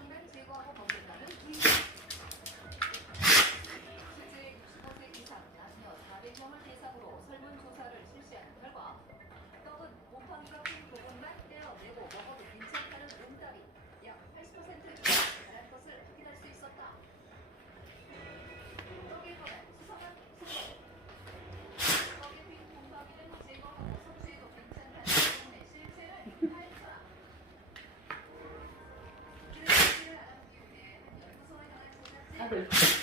곰팡이를 제거하고 먹는다는 기. 실제 65세 이상 남녀 400명을 대상으로 설문조사를 실시하는 결과 떡은 곰팡이가 핀 부분만 떼어내고 먹어도 괜찮다는 응답이 약 80% 이상 잘한 것을 확인할 수 있었다. 떡에 관한 수상한 소식. 떡에 핀 곰팡이는 제거하고 섭취해도 괜찮다는 부분의 실체를 밝혀라. 그래서 알아보기 위해 한 연구소에 나간 제작진